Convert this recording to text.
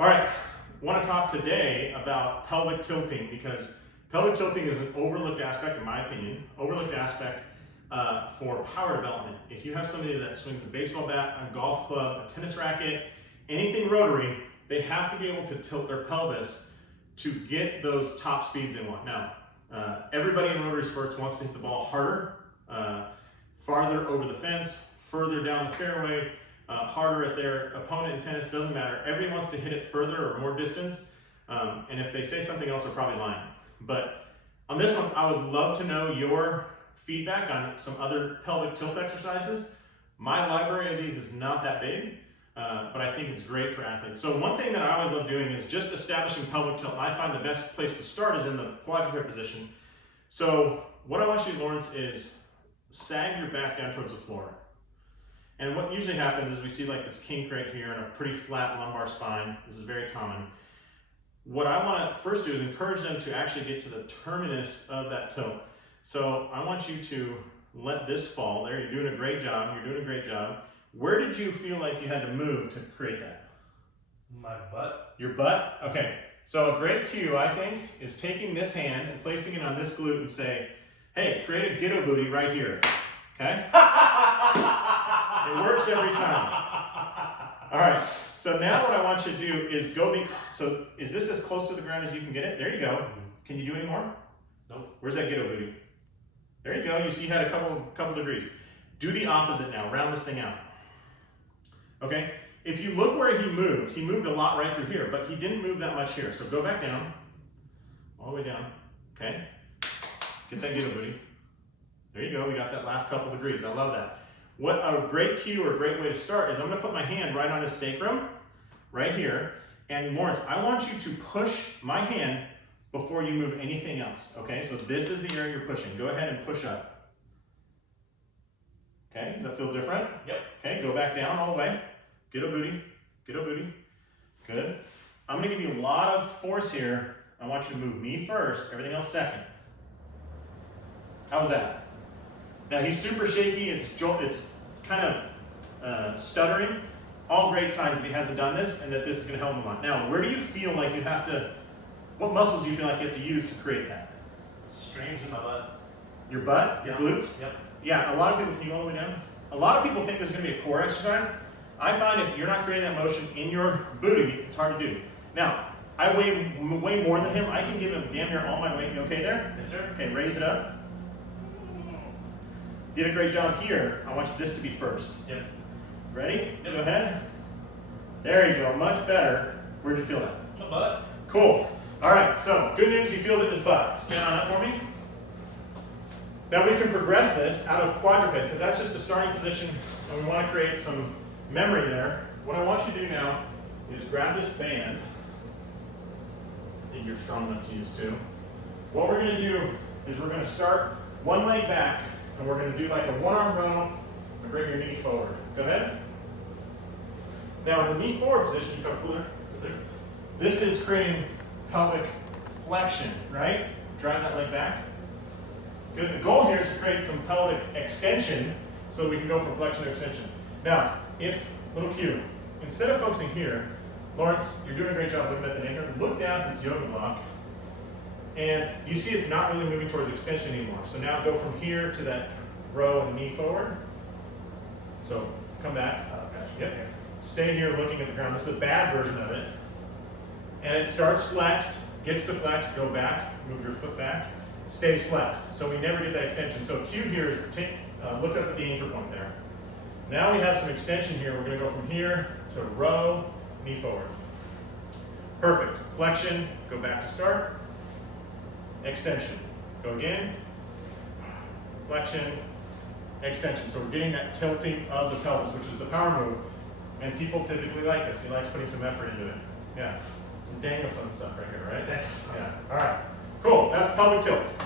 All right, I want to talk today about pelvic tilting because pelvic tilting is an overlooked aspect, in my opinion, for power development. If you have somebody that swings a baseball bat, a golf club, a tennis racket, anything rotary, they have to be able to tilt their pelvis to get those top speeds they want. Now, everybody in rotary sports wants to hit the ball harder, farther over the fence, further down the fairway, harder at their opponent in tennis, doesn't matter. Everybody wants to hit it further or more distance, and if they say something else, they're probably lying. But on this one, I would love to know your feedback on some other pelvic tilt exercises. My library of these is not that big, but I think it's great for athletes. So one thing that I always love doing is just establishing pelvic tilt. I find the best place to start is in the quadruped position. So what I want you to do, Lawrence, is sag your back down towards the floor. And what usually happens is we see like this kink right here and a pretty flat lumbar spine. This is very common. What I want to first do is encourage them to actually get to the terminus of that tilt. So I want you to let this fall. There, you're doing a great job. You're doing a great job. Where did you feel like you had to move to create that? My butt. Your butt? Okay. So a great cue, I think, is taking this hand and placing it on this glute and say, hey, create a ghetto booty right here. Okay? It works every time. All right, so now what I want you to do is so is this as close to the ground as you can get it? There you go. Can you do any more? Nope. Where's that ghetto booty? There you go, you see you had a couple degrees. Do the opposite now, round this thing out. Okay, if you look where he moved a lot right through here, but he didn't move that much here. So go back down, all the way down, okay? Get that ghetto booty. There you go, we got that last couple degrees, I love that. What a great cue or a great way to start is I'm gonna put my hand right on his sacrum, right here, and Lawrence, I want you to push my hand before you move anything else, okay? So this is the area you're pushing. Go ahead and push up. Okay, does that feel different? Yep. Okay, go back down all the way. Get a booty, get a booty. Good. I'm gonna give you a lot of force here. I want you to move me first, everything else second. How was that? Now he's super shaky, it's kind of stuttering. All great signs that he hasn't done this and that this is gonna help him a lot. Now, where do you feel like you have to, what muscles do you feel like you have to use to create that? Strange in my butt. Your butt? Your glutes? Yep. Yeah, a lot of people, can you go all the way down? A lot of people think this is gonna be a core exercise. I find if you're not creating that motion in your booty, it's hard to do. Now, I weigh way more than him. I can give him damn near all my weight. You okay there? Yes, sir. Okay, raise it up. Did a great job here. I want this to be first. Yep. Ready? Yep. Go ahead. There you go, much better. Where'd you feel that? My butt. Cool. All right, so good news, he feels it in his butt. Stand on that for me. Now we can progress this out of quadruped because that's just a starting position and we want to create some memory there. What I want you to do now is grab this band. I think you're strong enough to use two. What we're going to do is we're going to start one leg back and we're going to do like a one-arm row and bring your knee forward. Go ahead. Now in the knee forward position, you come cooler. This is creating pelvic flexion, right? Drive that leg back. Good. The goal here is to create some pelvic extension so that we can go from flexion to extension. Now, little cue, instead of focusing here, Lawrence, you're doing a great job looking at the anchor. Look down at this yoga block, and you see it's not really moving towards extension anymore. So now go from here to that row and knee forward. So come back. Yep. Stay here looking at the ground. This is a bad version of it. And it starts flexed, gets to flex, go back, move your foot back, stays flexed. So we never get that extension. So cue here is to look up at the anchor point there. Now we have some extension here. We're going to go from here to row, knee forward. Perfect. Flexion, go back to start. Extension. Go again. Flexion, extension. So we're getting that tilting of the pelvis, which is the power move. And people typically like this. He likes putting some effort into it. Yeah. Some Danielson stuff right here, right? Yeah. All right. Cool. That's pelvic tilts.